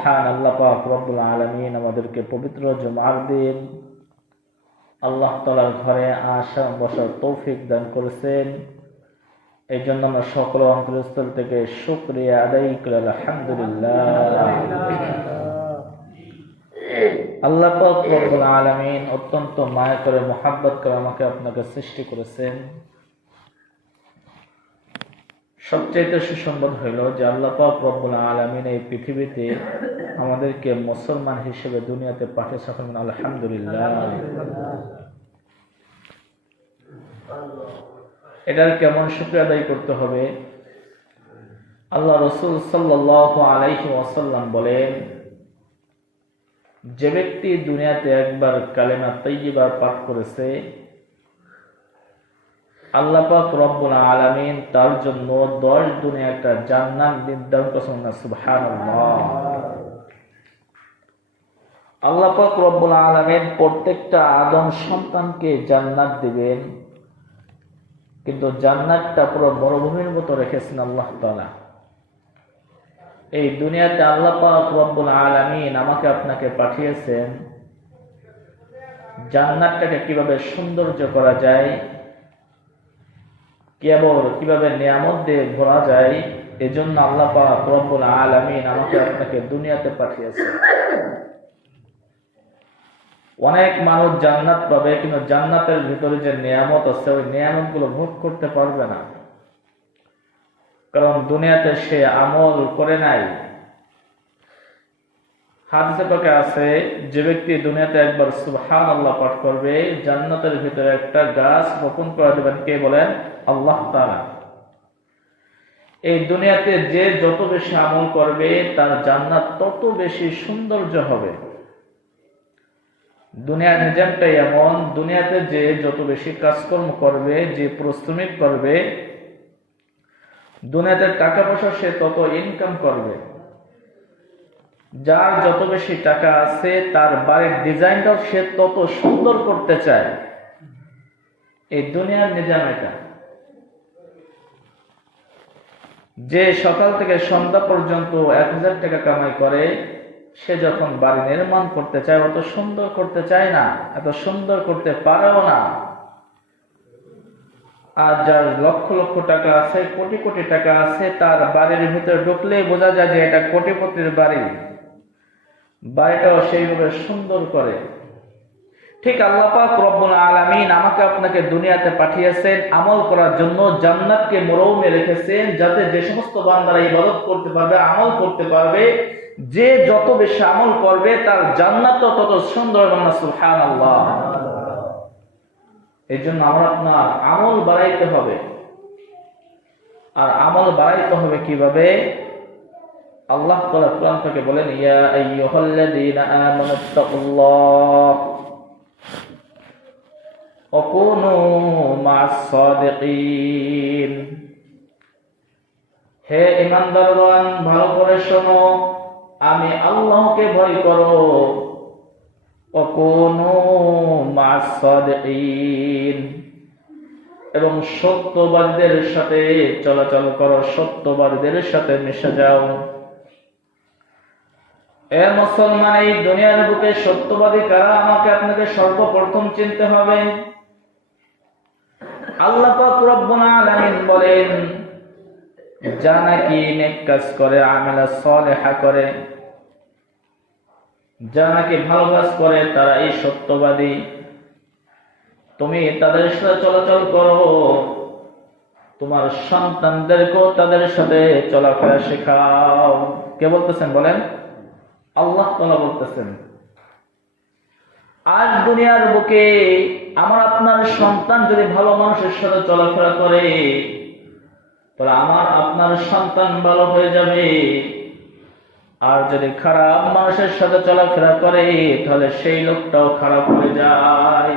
মহান আল্লাহ পাক রব্বুল আলামিন আমাদেরকে পবিত্র জুমার দিন আল্লাহ তাআলার ঘরে আসা বসার তৌফিক দান করেছেন। এই জন্য আমরা সকল অন্তরস্থল থেকে শুকরিয়া আদায় করি আলহামদুলিল্লাহ। আল্লাহ পাক রব্বুল আলামিন অত্যন্ত মায়া করে মুহাব্বত করে আমাকে আপনাকে সৃষ্টি করেছেন। সবচেয়ে সুসংবাদ হইল যে আল্লাহ পাক রব্বুল আলামিন এই পৃথিবীতে আমাদেরকে মুসলমান হিসেবে দুনিয়াতে পাঠিয়েছেন, আলহামদুলিল্লাহ। এটার কেমন শুকরিয়া আদায় করতে হবে? আল্লাহ রাসূল সাল্লাল্লাহু আলাইহি ওয়াসাল্লাম বলেন, যে ব্যক্তি দুনিয়াতে একবার কালেমা তাইয়্যিবা পাঠ করেছে, আল্লাহ পাক রব্বুল আলামিন তার জন্য 10 দুনিয়া একটা জান্নাত নির্ধারণ করেছেন। সুবহানাল্লাহ। আল্লাহ পাক রব্বুল আলামিন প্রত্যেকটা আদম সন্তানকে জান্নাত দিবেন, কিন্তু জান্নাতটা পুরো মরুভূমির মতো রেখেছেন আল্লাহ তাআলা। এই দুনিয়াতে আল্লাহ পাক রব্বুল আলামিন আমাকে আপনাকে পাঠিয়েছেন জান্নাতটাকে কিভাবে সৌন্দর্য করা যায়, কিভাবে নিয়ামত দিয়ে ভরা যায়, এজন্য আল্লাহ পাক রব্বুল আলামিন আমাকে আপনাকে দুনিয়াতে পাঠিয়েছেন। অনেক মানুষ জান্নাত পাবে, কিন্তু জান্নাতের ভিতরে যে নিয়ামত আছে ওই নিয়ামতগুলো ভোগ করতে পারবে না, কারণ দুনিয়াতে সে আমল করে নাই। হাদিসে পাকে আছে, যে ব্যক্তি দুনিয়াতে একবার সুবহানাল্লাহ পাঠ করবে, জান্নাতের ভিতরে একটা গাছ রোপণ করে দেবেন। কে বলেন? আল্লাহ তাআলা। এই দুনিয়াতে যে যত বেশি আমল করবে তার জান্নাত তত বেশি সৌন্দর্য হবে। দুনিয়ার নিজামটাই এমন, দুনিয়াতে যে যত বেশি কাজকর্ম করবে, যে পরিশ্রমিক করবে, দুনিয়াতে টাকা পয়সা সে তত ইনকাম করবে। যার যত বেশি টাকা আছে তার বাড়ির ডিজাইনটাও সে তত সুন্দর করতে চায়। এই দুনিয়ার নিজাম এটা। যে সকাল থেকে সন্ধ্যা পর্যন্ত 1000 টাকা কামাই করে, সে যখন বাড়ি নির্মাণ করতে চায় অত সুন্দর করতে চায় না, এত সুন্দর করতে পারেও না। আর যার লক্ষ লক্ষ টাকা আছে, কোটি কোটি টাকা আছে, তার বাড়ির ভিতরে ঢুকলেই বোঝা যায় যে এটা কোটিপতির বাড়ি। বাড়িটাও সেইভাবে সুন্দর করে। ঠিক আল্লাহ পাক রব্বুল আলামিন আমাকে আপনাকে দুনিয়াতে পাঠিয়েছেন আমল করার জন্য, জান্নাতকে মরুভূমি রেখেছেন, যাতে যে সমস্ত বান্দারা ইবাদত করতে পারবে, আমল করতে পারবে, যে যত বেশি আমল করবে তার জান্নাত তত সুন্দর হবে। সুবহানাল্লাহ। এই জন্য আমরা আপনার আমল বাড়াইতে হবে। আর আমল বাড়াইতে হবে কিভাবে? আল্লাহ তাআলা কোরআন থেকে বলেন, ইয়া আইয়ুহাল্লাযীনা আমানুত্তাকুল্লাহ ওয়া কুনু মা'আস সাদিকিন। হে ঈমানদারগণ, ভালো করে শোনো, আমি আল্লাহকে ভয় করো। ওয়া কুনু মা'আস সাদিকিন, এবং সত্যবাদীদের সাথে চলাচল করো, সত্যবাদীদের সাথে মিশে যাও। এ মুসলমান, এই দুনিয়ার বুকে সত্যবাদী কারা আমাকে আপনাকে সর্বপ্রথম চিনতে হবে। আল্লাহ পাক রব্বুল আলামিন বলেন, যারা নাকি নেক কাজ করে, আমালা সালেহা করে, যারা নাকি ভালো কাজ করে, তারা এই সত্যবাদী। তুমি তাদের সাথে চলাচল করো, তোমার সন্তানদেরকেও তাদের সাথে চলাফেরা শেখাও। কে বলতেছেন বলেন? আল্লাহ তাআলা বলতেছেন। আজ দুনিয়ার বুকে আমার আপনার সন্তান যদি ভালো মানুষের সাথে চলাফেরা করে, তাহলে আমার আপনার সন্তান ভালো হয়ে যাবে। আর যদি খারাপ মানুষের সাথে চলাফেরা করে, তাহলে সেই লোকটাও খারাপ হয়ে যায়।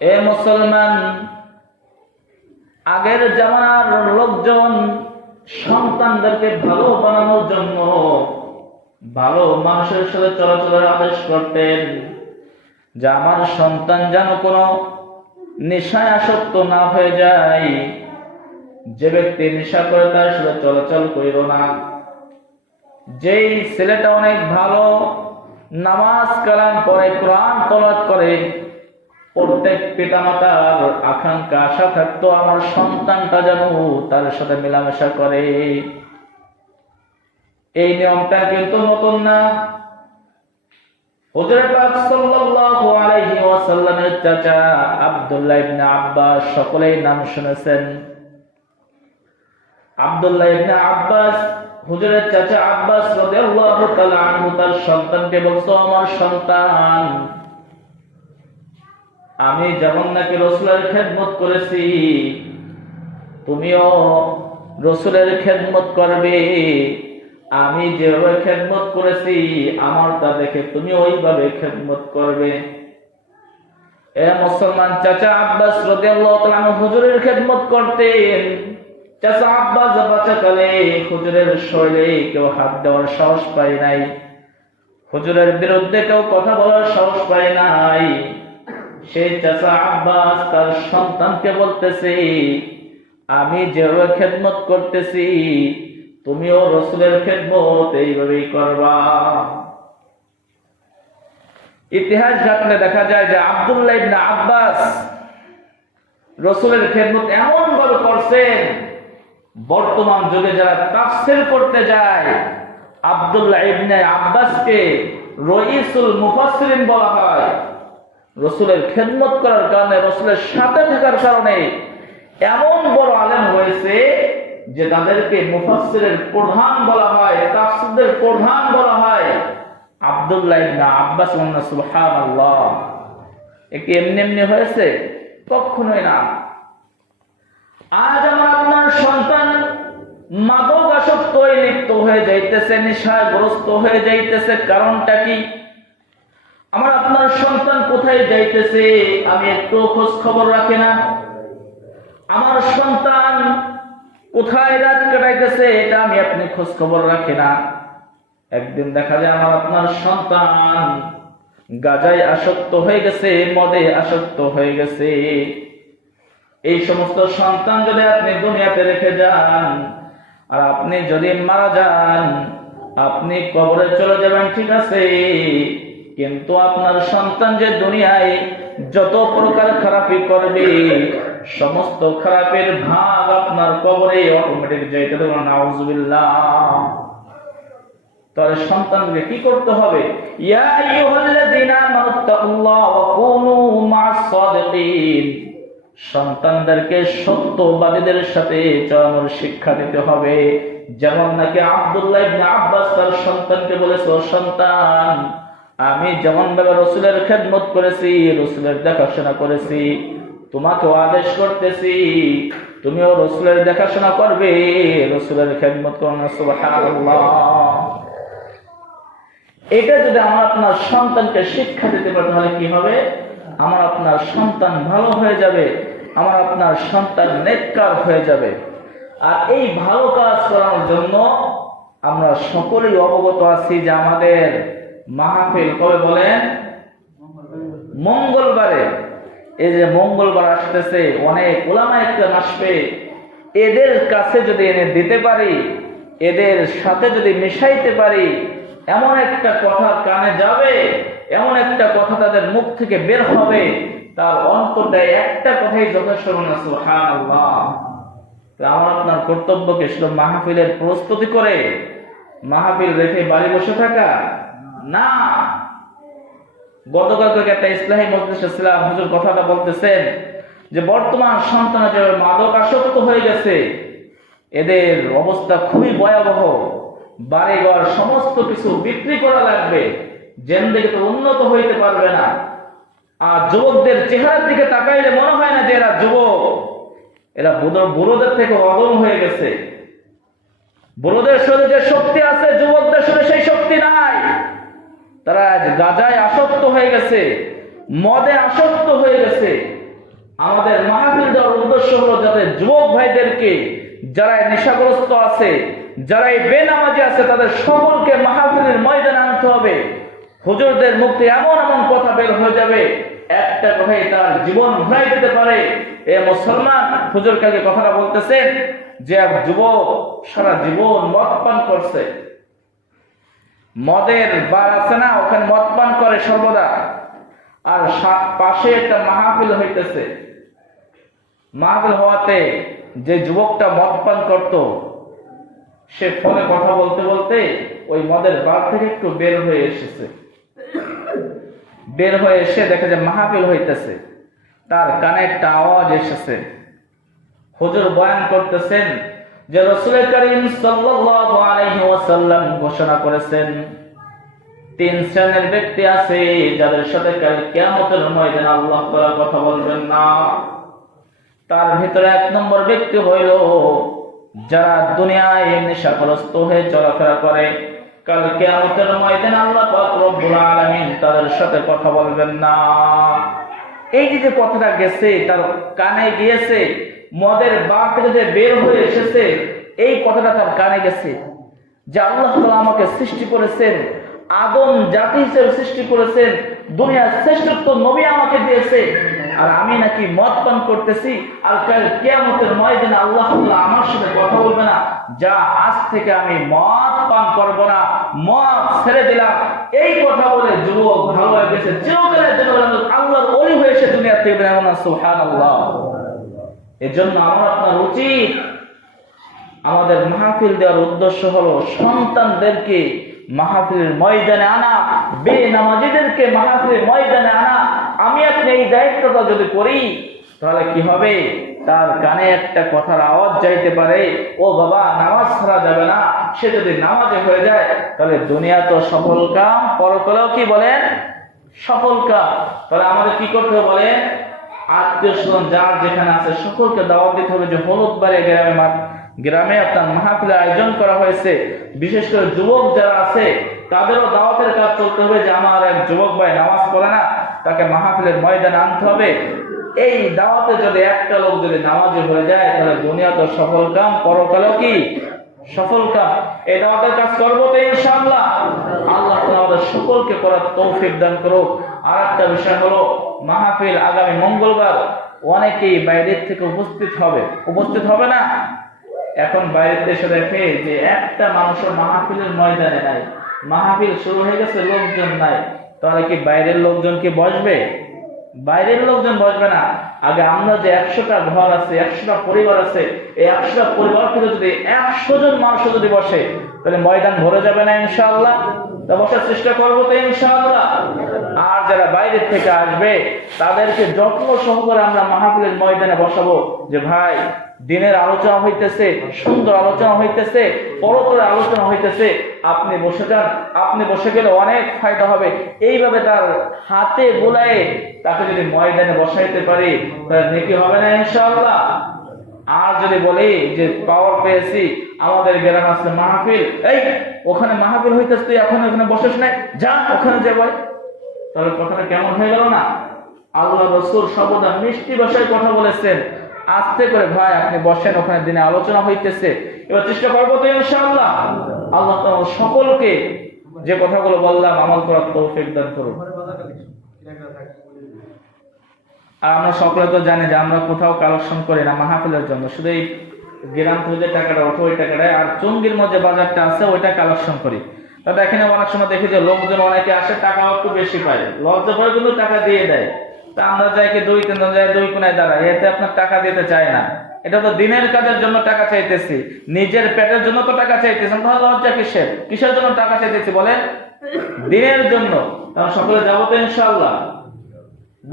এ মুসলমান, আগের জামানার লোকজন সন্তানদেরকে ভালো বানানোর জন্য ভালো মানুষের সাথে চলাচলের আদেশ করতেন, যে আমার সন্তান যেন কোনো নেশায় আসক্ত না হয়ে যায়। যে ব্যক্তি নেশা করে তার সাথে চলাচল করিল না, যেই ছেলেটা অনেক ভালো, নামাজ কালাম পড়ে, কোরআন তেলাওয়াত করে, প্রত্যেক পিতামাতার আকাঙ্ক্ষা আশা থাকতো আমার সন্তানটা যেন তার সাথে মেলামেশা করে। এই নিয়মটা কিন্তু নতুন না। হুজুর পাক সাল্লাল্লাহু আলাইহি ওয়াসাল্লামের চাচা আব্দুল্লাহ ইবনে আব্বাস, সকলেই নাম শুনেছেন। আব্দুল্লাহ ইবনে আব্বাস, হুজুরের চাচা আব্বাস রাদিয়াল্লাহু তাআলা আনহু তার সন্তানকে বলতো, আমার সন্তান, আমি যেমন নাকি রাসূলের খেদমত করেছি, তুমিও রাসূলের খেদমত করবে। আমি যেভাবে খেদমত করেছি আমারটা দেখে তুমি ওইভাবে খেদমত করবে। এ মুসলমান, চাচা আব্বাস রাদিয়াল্লাহু তাআলা আনহু হুজুরের খেদমত করতেন। চাচা আব্বাস বাচ্চাকালে হুজুরের শরীরে কেউ হাত দেওয়ার সাহস পায় নাই, হুজুরের বিরুদ্ধে কেউ কথা বলার সাহস পায় নাই। সেই চাচা আব্বাস তার সন্তানকে বলতেছে, আমি যেভাবে খেদমত করতেছি তুমিও রাসূলের খেদমত এইভাবেই করবা। ইতিহাস ঘাটলে দেখা যায় যে আব্দুল্লাহ ইবনে আব্বাস রাসূলের খেদমত এমন ভাবে করছেন, বর্তমান যুগে যারা তাফসীর করতে যায় আব্দুল্লাহ ইবনে আব্বাসকে রাইসুল মুফাসসিরিন বলা হয়। রাসূলের খেদমত করার কারণে, রাসূলের সাথে থাকার কারণে এমন বড় আলেম হয়েছে যে তাদেরকে মুফাসসিরের প্রধান বলা হয়, তাফসীরের প্রধান বলা হয়। আব্দুল্লাহ ইবনে আব্বাস, সুবহানাল্লাহ। একে এমনি এমনি হয়েছে? কখনোই না। আজ আমার আপনার সন্তান মাদকাসক্তই লিপ্ত হয়ে যাইতেছে, নেশাগ্রস্ত হয়ে যাইতেছে। কারণটা কি? আমার আপনার সন্তান কোথায় যাইতেছে আমি একটু খোঁজ খবর রাখি না। আমার সন্তান কোথায় রাত কাটাইতেছে এটা আমি আপনি খোঁজ খবর রাখি না। একদিন দেখা যায় আমার আপনার সন্তান গাঁজায় আসক্ত হয়ে গেছে, মদে আসক্ত হয়ে গেছে। এই সমস্ত সন্তান যদি আপনি দুনিয়াতে রেখে যান আর আপনি যদি মারা যান, আপনি কবরে চলে যাবেন, ঠিক আছে, কিন্তু আপনার সন্তান যে দুনিয়ায় যত প্রকার খারাপি করবে সমস্ত খারাপের ভাগ আপনার কবরে অটোমেটিক যাইতে দেব না। নাউজুবিল্লাহ। তাহলে সন্তানকে কি করতে হবে? ইয়া আইয়ুহাল্লাযীনা আমানুত্তাকুল্লাহ ওয়া কুনু মা'আস সাদিকিন। সন্তানদেরকে সত্যবাদীদের সাথে চলানোর শিক্ষা দিতে হবে। যেমন নাকি আব্দুল্লাহ ইবনে আব্বাস তার সন্তানকে বলেছে, ও সন্তান, আমি যেমন ভাবে রাসূলের খেদমত করেছি, রাসূলের দেখাশোনা করেছি, তোমাকেও আদেশ করতেছি তুমিও রাসূলের দেখাশোনা করবে, রাসূলের খেদমত করবে। সুবহানাল্লাহ। এটা যদি আমার আপনার সন্তানকে শিক্ষা দিতে পারে তাহলে কি হবে? আমার আপনার সন্তান ভালো হয়ে যাবে, আমার আপনার সন্তান নেককার হয়ে যাবে। আর এই ভালো কাজ করার জন্য আমরা সকলেই অবগত আছি যে আমাদের মাহফিল কবে বলেন? মঙ্গলবারে। এই যে মঙ্গলবার আসতেছে, অনেক উলামায়ে কেরাম আসবে। এদের কাছে যদি এনে দিতে পারি, এদের সাথে যদি মিশাইতে পারি, এমন একটা কথা কানে যাবে, এমন একটা কথা তাদের মুখ থেকে বের হবে, তার অন্তরটা একটা কথাই যথেষ্ট। সুবহানাল্লাহ। আমার আপনার কর্তব্য কি শুধু মাহফিলের প্রস্তুতি করে মাহফিল রেখে বাড়ি বসে থাকা? না। গতকালকে একটা ইসলামী মজলিসে ছিলাম, হুজুর কথাটা বলতেছেন যে বর্তমান সন্তানরা যে মাদক আসক্ত হয়ে গেছে, এদের অবস্থা খুবই ভয়াবহ। বাড়িঘর সমস্ত কিছু বিক্রি করা লাগবে, জিন্দেগি তো উন্নত হইতে পারবে না। আর যুবকদের চেহারার দিকে তাকাইলে মনে হয় না যে এরা যুবক, এরা বুড়োদের থেকে অদম হয়ে গেছে। বুড়োদের শরীরে যে শক্তি আছে যুবকদের শরীরে সেই শক্তি নাই। তারা গাঁজায় আসক্ত হয়ে গেছে, মদে আসক্ত হয়ে গেছে। আমাদের মাহফিল দেওয়ার উদ্দেশ্য হলো যাতে যুবক ভাইদেরকে, যারা নেশাগ্রস্ত আছে, যারা এই বেনামাজি আছে, তাদের সকলকে মাহফিলের ময়দানে আনতে হবে। হুজুরদের মুখে এমন এমন কথা বের হয়ে যাবে, একটা কথাই তার জীবন ঘুরাই দিতে পারে। এ মুসলমান, হুজুর কালকে কথাটা বলতেছেন যে এক যুবক সারা জীবন মদ পান করছে, মদের বার আছে না, ওখানে মদ পান করে সর্বদা। আর পাশে একটা মাহফিল হইতেছে, মাহফিল হওয়াতে যে যুবকটা মদ পান করত, সে ফোনে কথা বলতে বলতে ওই মদের বার থেকে একটু বের হয়ে এসেছে। বের হয়ে এসে দেখে যে মাহফিল হইতেছে, তার কানে একটা আওয়াজ এসেছে। হুজুর বয়ান করতেছেন যে রাসূল করিম সাল্লাল্লাহু আলাইহি ওয়াসাল্লাম ঘোষণা করেছেন, 3 শ্রেণীর ব্যক্তি আছে যাদের সাথে কাল কিয়ামতের ময়দানে আল্লাহ তাআলা কথা বলবেন না। তার ভিতরে 1 নম্বর ব্যক্তি হইল যারা দুনিয়ায় নেশাগ্রস্ত হয়ে চলাফেরা করে, কাল কিয়ামতের ময়দানে আল্লাহ পাক রব্বুল আলামিন তাদের সাথে কথা বলবেন না। এই যে কথাটা গেছে, তার কানে গিয়েছে, মদের বার থেকে যে বের হয়ে এসেছে, এই কথাটা তার কানে গেছে যে আল্লাহ তাআলা আমাকে সৃষ্টি করেছেন, আদম জাতি হিসেবে সৃষ্টি করেছেন, দুনিয়ার শ্রেষ্ঠত্ব নবী আমাকে দিয়েছে, আর আমি নাকি মদ পান করতেছি, আর কাল কিয়ামতের ময়দানে আল্লাহ তাআলা আমার সাথে কথা বলবে না। যা, আজ থেকে আমি মদ পান করব না, মদ ছেড়ে দিলাম। এই কথা বলে যুবক ভালো হয়ে গেছে, চিরকালের জন্য আল্লাহর ওলি হয়ে এসে দুনিয়া থেকে বের হলো না। সুবহানাল্লাহ। এজন্য আমার আপনার উচিত, আমাদের মাহফিল দেওয়ার উদ্দেশ্য হলো সন্তানদেরকে মাহফিলের ময়দানে আনা, বেনামাজিদেরকে মাহফিলের ময়দানে আনা। আমি আপনি এই দায়িত্বটা যদি করি, তাহলে কি হবে, তার কানে একটা কথার আওয়াজ যাইতে পারে, ও বাবা নামাজ ছাড়া যাবে না। সে যদি নামাজে হয়ে যায়, তাহলে দুনিয়া তো সফল কাম, পরকালেও কি বলেন সফল কাম। তাহলে আমাদের কি করতে হবে বলেন, আত্মীয় স্বজন যার যেখানে আছে সকলকে দাওয়াত দিতে হবে যে হলুদবাড়ি গ্রামে আপনার মাহফিলের আয়োজন করা হয়েছে। বিশেষ করে যুবক যারা আছে তাদেরও দাওয়াতের কাজ চলতে হবে যে আমার এক যুবক ভাই নামাজ পড়ে না, তাকে মাহফিলের ময়দানে আনতে হবে। এই দাওয়াতে যদি একটা লোক যদি নামাজি হয়ে যায়, তাহলে দুনিয়া তো সফল কাম, পরকালেও কি সফল কাম। এই দাওয়াতের কাজ করবো তো ইনশাআল্লাহ। আল্লাহ আমাদের সকলকে করার তৌফিক দান করুক। আর একটা বিষয় হলো, মাহফিল আগামী মঙ্গলবার অনেকেই বাইরের থেকে উপস্থিত হবে না। এখন বাইরের দেশে দেখে যে একটা মানুষের মাহফিলের ময়দানে নাই, মাহফিল শুরু হয়ে গেছে, লোকজন নাই, তাহলে কি বাইরের লোকজন কি বসবে? বাইরের লোকজন বসবে না। আগে আমরা যে 100টা ঘর আছে, 100টা পরিবার আছে, এই 100টা পরিবার থেকে যদি 100 জন মানুষ যদি বসে, তাহলে ময়দান ভরে যাবে না ইনশাআল্লাহ। তা বসার চেষ্টা করবো তো ইনশাআল্লাহ। আর যারা বাইরের থেকে আসবে তাদেরকে যত্ন সহকারে আমরা মাহফিলের ময়দানে বসাবো, যে ভাই দিনের আলোচনা হইতেছে, সুন্দর আলোচনা হইতেছে, পরকালের আলোচনা হইতেছে, আপনি বসে যান, আপনি বসে গেলে অনেক ফায়দা হবে। এইভাবে তার হাতে বোলায়ে তাকে যদি ময়দানে বসাইতে পারি, তাহলে নেকি হবে না ইনশাআল্লাহ। আর যদি বলি যে পাওয়ার পেয়েছি, আমাদের গ্রামে আসলে মাহফিল, এই ওখানে মাহফিল হইতেছে, তুই এখন ওখানে বসিস নাই, যা ওখানে যে বল, তাহলে কথাটা কেমন হয়ে গেল না? আল্লাহ রাসূল সর্বদা মিষ্টি ভাষায় কথা বলেছেন, আস্তে করে ভাই আপনি বসেন, ওখানে দিনে আলোচনা হইতেছে। এবার চেষ্টা করবো তো ইনশাআল্লাহ। আল্লাহ তাআলা সকলকে যে কথাগুলো বললাম আমল করার তৌফিক দান করুন। আর আমরা সকলে তো জানি যে আমরা কোথাও কালেকশন করি না মাহফিলের জন্য, শুধু এই গ্রাম থেকে যে টাকাটা ওঠে ওই টাকাটায়, আর চুঙ্গির মধ্যে বাজারটা আছে ওইটা কালেকশন করি। তাতে এখানে অনেক সময় দেখি যে লোকজন অনেকে আসে, টাকা একটু বেশি পায়, লজ্জা পরে কিন্তু টাকা দিয়ে দেয়। তা আমরা যাই কি 2-3 জন যাই, 2 কোণায় দাঁড়াই, এতে আপনার টাকা দিতে চায় না। এটা তো দিনের কাজের জন্য টাকা চাইতেছি, নিজের পেটের জন্য তো টাকা চাইতেছি, তাহলে লজ্জা কিসের জন্য টাকা চাইতেছি বলেন? দিনের জন্য। তাহলে সকলে যাবো তো ইনশাআল্লাহ।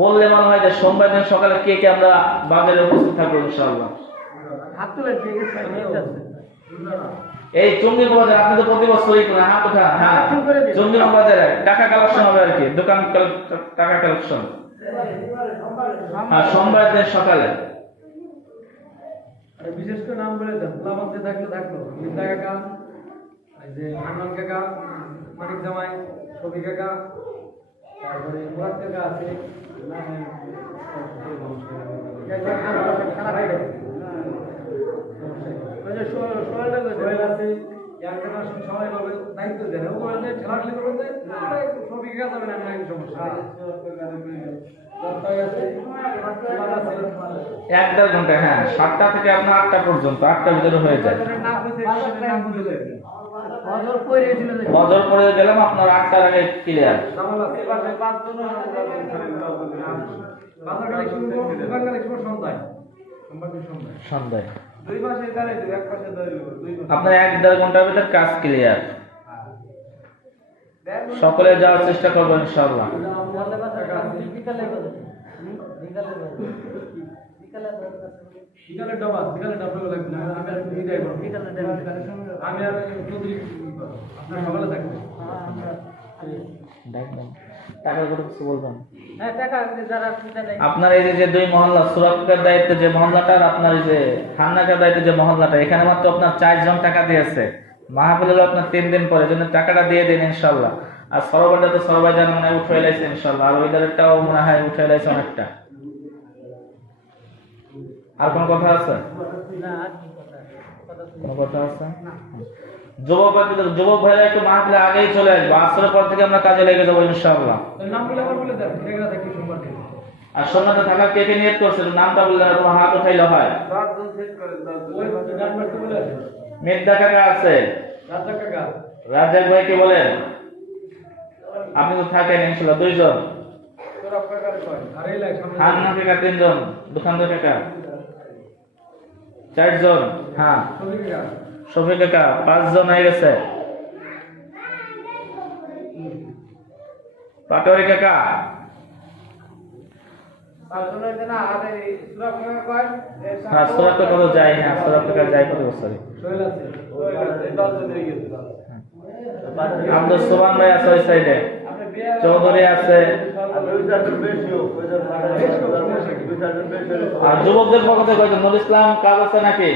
বললে মনে হয় যে সোমবার দিন সকালে কে কে আমরা বাজারে উপস্থিত থাকবো ইনশাআল্লাহ। এই চুঙ্গি বাজার আপনি তো প্রতি বছরই করেন, হাত উঠান। হ্যাঁ, চুঙ্গি বাজারে টাকা কালেকশন হবে আর কি, দোকান টাকা কালেকশন। হ্যাঁ, সোমবার দিন সকালে। বিশেষ করে নাম বলে দেন, লাভান্তে থাকলো মিতা কাকা, এই যে আনন্দ কাকা, মানিক জামাই, ছবি কাকা, তারপরে মুরাদ কাকা আছে, সবাই দায়িত্ব দেন, ঠেলাঠেলি করবেন, ছবি কাকা যাবেন, আমরা সমস্যা 1-1.5 ঘন্টা। হ্যাঁ, 7টা থেকে আপনার 8টা পর্যন্ত, 8টার ভিতরে হয়ে যায়। নজর পড়েছিল যে নজর পড়ে গেলাম আপনার 8টার আগে ক্লিয়ার। জামাল আছে পাশে পাঁচজন বাজার কালেকশন করব দোকান কালেকশন সন্ধ্যায় সোমবার দিন সন্ধ্যায় সন্ধ্যায় দুই পাশে দাঁড়াই এক পাশে দাঁড়াই দুই পাশে আপনার 1-1.5 ঘন্টার ভিতর কাজ ক্লিয়ার। সকলে যাওয়ার চেষ্টা করবো ইনশাআল্লাহ। বিকালের ডবা লাগবে না আমি আর কি যাই করব আমি আর চৌধুরী আপনার সকালে থাকবে টাকা করে কিছু বলবেন। হ্যাঁ টাকা যারা আপনার এই যে 2 মহল্লা সুরাকার দায়িত্বে যে মহল্লাটা আর আপনার এই যে হান্নাকার দায়িত্বে যে মহল্লাটা, এখানে মাত্র আপনার 4 জন টাকা দিয়েছে। মাহফিল হলো আপনার 3 দিন পরে, জন্য টাকাটা দিয়ে দিন ইনশাআল্লাহ। আর সরবারটা তো সরবাই জান মনে হয় উঠে লাইছে ইনশাআল্লাহ, আর ওইদারটাও মনে হয় উঠে লাইছে অনেকটা। আর কোন কথা আছে? কোন কথা আছে? যুবক ভাইরা একটু মাহফিলে আগেই চলে আসবে, আসরের পর থেকে আমরা কাজে লেগে যাবো ইনশাআল্লাহ। নাম বলে আবার বলে দেন এগুলা দেখি সোমবার দিন আর সোমনাথে থাকা কে কে নিয়ত করছে নামটা বললে তোমার হাত উঠাইলে হয়। 10 জন সেট করে 10 ওই গান মারতে বলে আছে মেঘদা কাকা আছে, রাজা কাকা রাজাক ভাই কে বলেন, আপনি তো থাকেন ইনশাআল্লাহ 2 জন, তোরা কাকার কয় আর এই লাই সামনে হান্না কাকা 3 জন, দোকানদার কাকা 4 জন, হ্যাঁ ছবি কাকা শফিক কাকা 5 জন হয়ে গেছে, পাটোয়ারি কাকা পাঁচজনের জন্য আর এই সুরা কাকা কয় হ্যাঁ সুরাত কত যায়, হ্যাঁ সুরাত কাকা যায় কত বছরে। সোহেল আছে ওই 10 জন হয়ে গেছে আব্দুল সুবহান ভাই আছে ওই সাইডে, আপনি বিয়ে চৌধুরী আছে, আর যুবকদের পক্ষ থেকে কয়েকজন নুর ইসলাম কাজ আছে নাকি?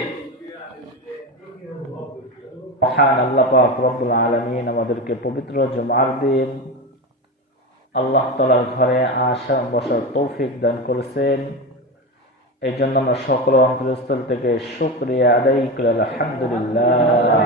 মহান আল্লাহ পাক রব্বুল আলামিন আমাদেরকে পবিত্র জুমার দিন আল্লাহ তাআলার ঘরে আসা বসার তৌফিক দান করেছেন। এই জন্য আমরা সকল অন্তরস্থল থেকে শুকরিয়া আদায় করি আলহামদুলিল্লাহ।